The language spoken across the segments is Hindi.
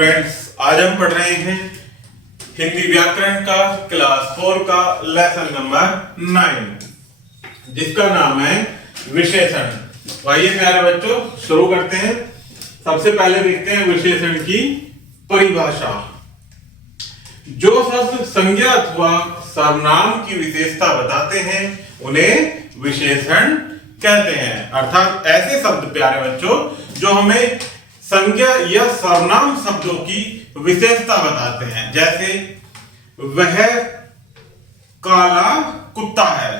स्टूडेंट्स, आज हम पढ़ रहे हैं हिंदी व्याकरण का क्लास 4 का लेसन नंबर 9 जिसका नाम है विशेषण। तो आइए प्यारे बच्चों शुरू करते हैं। सबसे पहले देखते हैं विशेषण की परिभाषा। जो शब्द संज्ञा अथवा सर्वनाम की विशेषता बताते हैं उन्हें विशेषण कहते हैं। अर्थात ऐसे शब्द प्यारे बच्चों जो हमें संज्ञा या सर्वनाम शब्दों की विशेषता बताते हैं। जैसे वह काला कुत्ता है,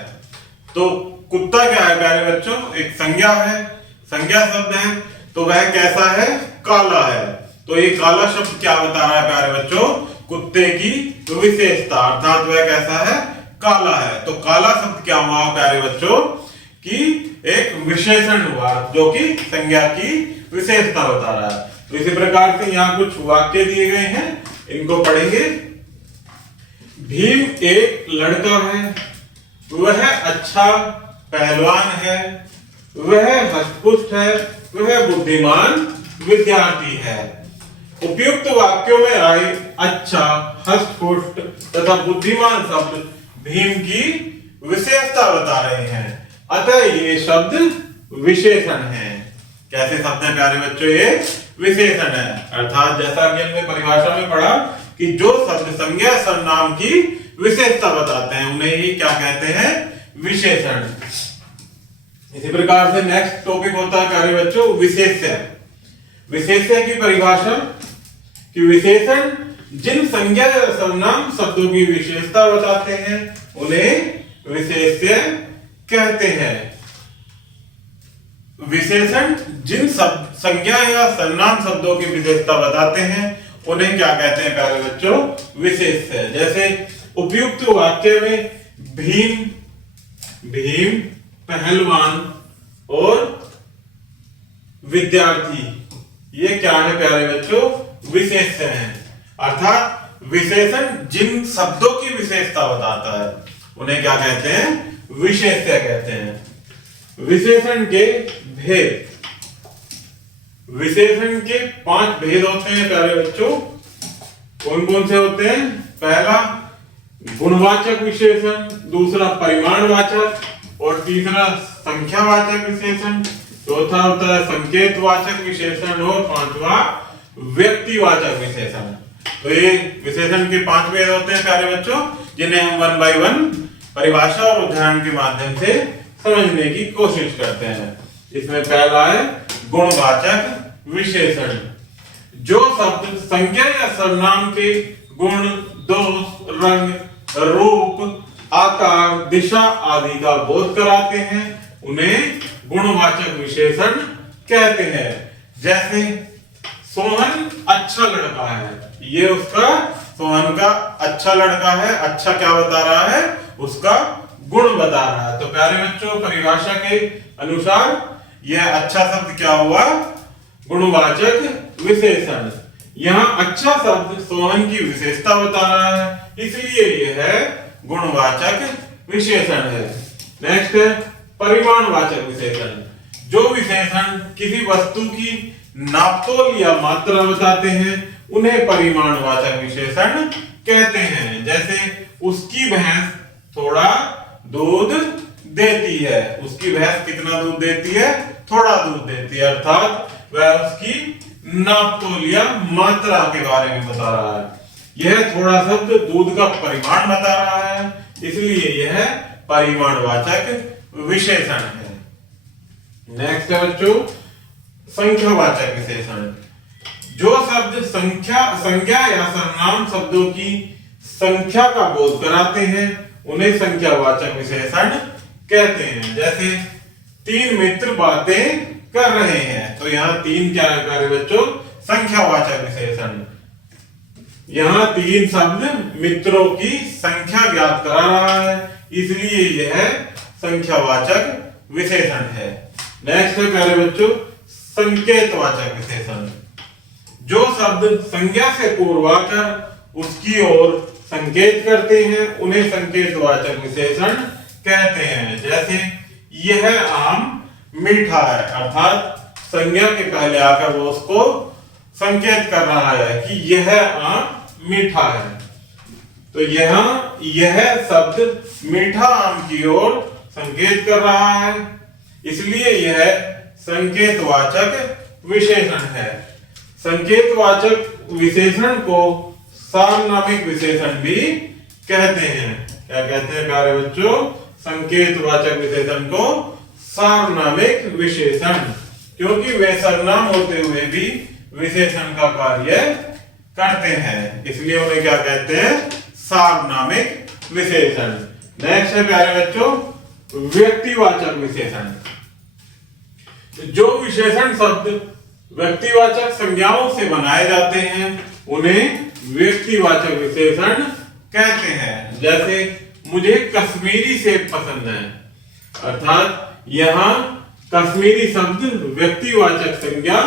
तो कुत्ता क्या है प्यारे बच्चों? एक संज्ञा है, संज्ञा शब्द है, तो वह कैसा है? काला है। तो ये काला शब्द क्या बता रहा है प्यारे बच्चों? कुत्ते की विशेषता, अर्थात वह कैसा है? काला है। तो काला शब्द क्या हुआ प्यारे बच्चों? कि एक विशेषण हुआ जो कि संज्ञा की विशेषता बता रहा है। तो इसी प्रकार से यहाँ कुछ वाक्य दिए गए हैं, इनको पढ़ेंगे। भीम एक लड़का है, वह अच्छा पहलवान है, वह हष्टपुष्ट है, वह बुद्धिमान विद्यार्थी है। उपयुक्त वाक्यों में आए अच्छा, हष्टपुष्ट तथा बुद्धिमान शब्द भीम की विशेषता बता रहे हैं, अतः ये शब्द विशेषण है। कैसे शब्द है प्यारे बच्चों? ये विशेषण है। अर्थात जैसा कि हमने परिभाषा में पढ़ा कि जो शब्द संज्ञा सर्वनाम की विशेषता बताते हैं उन्हें ही क्या कहते हैं? विशेषण। इसी प्रकार से नेक्स्ट टॉपिक होता है प्यारे बच्चों विशेष्य। विशेष्य की परिभाषा कि विशेषण जिन संज्ञा या सर्वनाम शब्दों की विशेषता बताते हैं उन्हें विशेष्य कहते हैं। विशेषण जिन संज्ञा या सर्वनाम शब्दों की विशेषता बताते हैं उन्हें क्या कहते हैं प्यारे बच्चों? विशेष्य। जैसे उपयुक्त वाक्य में भीम पहलवान और विद्यार्थी, ये क्या है प्यारे बच्चों? विशेष्य हैं। अर्थात विशेषण जिन शब्दों की विशेषता बताता है उन्हें क्या कहते हैं? विशेष्य कहते हैं। विशेषण के भेद। विशेषण के 5 भेद होते हैं प्यारे बच्चों। कौन कौन से होते हैं? पहला गुणवाचक विशेषण, दूसरा परिमाणवाचक और तीसरा संख्यावाचक विशेषण, चौथा होता है संकेतवाचक विशेषण और पांचवा व्यक्तिवाचक विशेषण। तो ये विशेषण के 5 भेद होते हैं प्यारे बच्चों, जिन्हें हम 1 by 1 परिभाषा और उदाहरण के माध्यम से समझने की कोशिश करते हैं। इसमें पहला है गुणवाचक विशेषण। जो शब्द संज्ञा या सर्वनाम के गुण, दोष, रंग, रूप, आकार, दिशा आदि का बोध कराते हैं उन्हें गुणवाचक विशेषण कहते हैं। जैसे सोहन अच्छा लड़का है, ये उसका सोहन का अच्छा लड़का है। अच्छा क्या बता रहा है? उसका गुण बता रहा है। तो प्यारे बच्चों परिभाषा के अनुसार यह अच्छा शब्द क्या हुआ? गुणवाचक विशेषण। यहाँ अच्छा शब्द सोहन की विशेषता बता रहा है, इसलिए यह है गुणवाचक विशेषण है। नेक्स्ट है परिमाणवाचक विशेषण। जो विशेषण किसी वस्तु की नापतोल या मात्रा बताते हैं उन्हें परिमाणवाचक विशेषण कहते हैं। जैसे उसकी भैंस थोड़ा दूध देती है। उसकी भैंस कितना दूध देती है? थोड़ा दूध देती है। अर्थात वह उसकी नापतोल या मात्रा के बारे में बता रहा है। यह थोड़ा शब्द दूध का परिमाण बता रहा है, इसलिए यह परिमाणवाचक विशेषण है। नेक्स्ट है बच्चों संख्यावाचक विशेषण। जो शब्द संज्ञा या सर्वनाम शब्दों की संख्या का बोध कराते हैं उन्हें संख्यावाचक विशेषण कहते हैं। जैसे 3 मित्र बातें कर रहे हैं, तो यहाँ 3 क्या है प्यारे बच्चों? संख्यावाचक विशेषण। यहाँ 3 शब्द मित्रों की संख्या ज्ञात करा रहा है, इसलिए यह संख्यावाचक विशेषण है। नेक्स्ट है प्यारे बच्चों संकेतवाचक विशेषण। जो शब्द संज्ञा से पूर्वाकर उसकी ओर संकेत करते हैं उन्हें संकेतवाचक विशेषण कहते हैं। जैसे यह आम मीठा है, अर्थात संज्ञा के पहले आकर वो उसको संकेत कर रहा है कि यह आम मीठा है। तो यह शब्द मीठा आम की ओर संकेत कर रहा है, इसलिए यह संकेतवाचक विशेषण है। संकेतवाचक विशेषण को सार्वनामिक विशेषण भी कहते हैं। क्या कहते हैं प्यारे बच्चों? संकेतवाचक विशेषण को सार्वनामिक विशेषण, क्योंकि वे सर्वनाम होते हुए भी विशेषण का कार्य करते हैं, इसलिए उन्हें क्या कहते हैं? सार्वनामिक विशेषण। नेक्स्ट है प्यारे बच्चों व्यक्तिवाचक विशेषण। जो विशेषण शब्द व्यक्तिवाचक संज्ञाओं से बनाए जाते हैं उन्हें व्यक्तिवाचक विशेषण कहते हैं। जैसे मुझे कश्मीरी सेब पसंद है, अर्थात यहाँ कश्मीरी शब्द व्यक्तिवाचक संज्ञा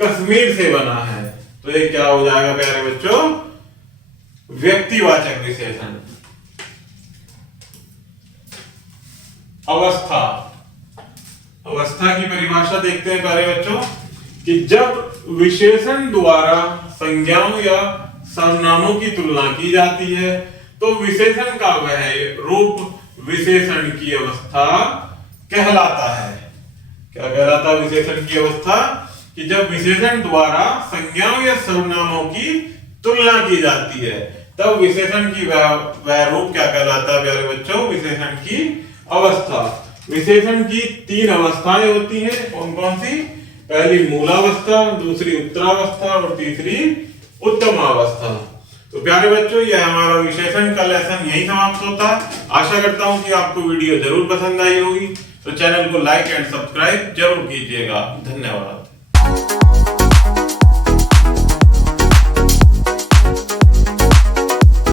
कश्मीर से बना है, तो ये क्या हो जाएगा प्यारे बच्चों? व्यक्तिवाचक विशेषण। अवस्था। अवस्था की परिभाषा देखते हैं प्यारे बच्चों कि जब विशेषण द्वारा संज्ञाओं या सर्वनामों की तुलना की जाती है तो विशेषण का वह रूप विशेषण की अवस्था कहलाता है। क्या कहलाता है विशेषण की अवस्था? कि जब विशेषण द्वारा संज्ञाओं या सर्वनामों की तुलना की जाती है तब विशेषण की वह रूप क्या कहलाता है प्यारे बच्चों? विशेषण की अवस्था। विशेषण की 3 अवस्थाएं होती हैं, कौन कौन सी? पहली मूलावस्था, दूसरी उत्तरावस्था और तीसरी उत्तमावस्था। तो प्यारे बच्चों यह हमारा विशेषण का लेसन यही समाप्त होता है। आशा करता हूं कि आपको वीडियो जरूर पसंद आई होगी, तो चैनल को लाइक एंड सब्सक्राइब जरूर कीजिएगा। धन्यवाद।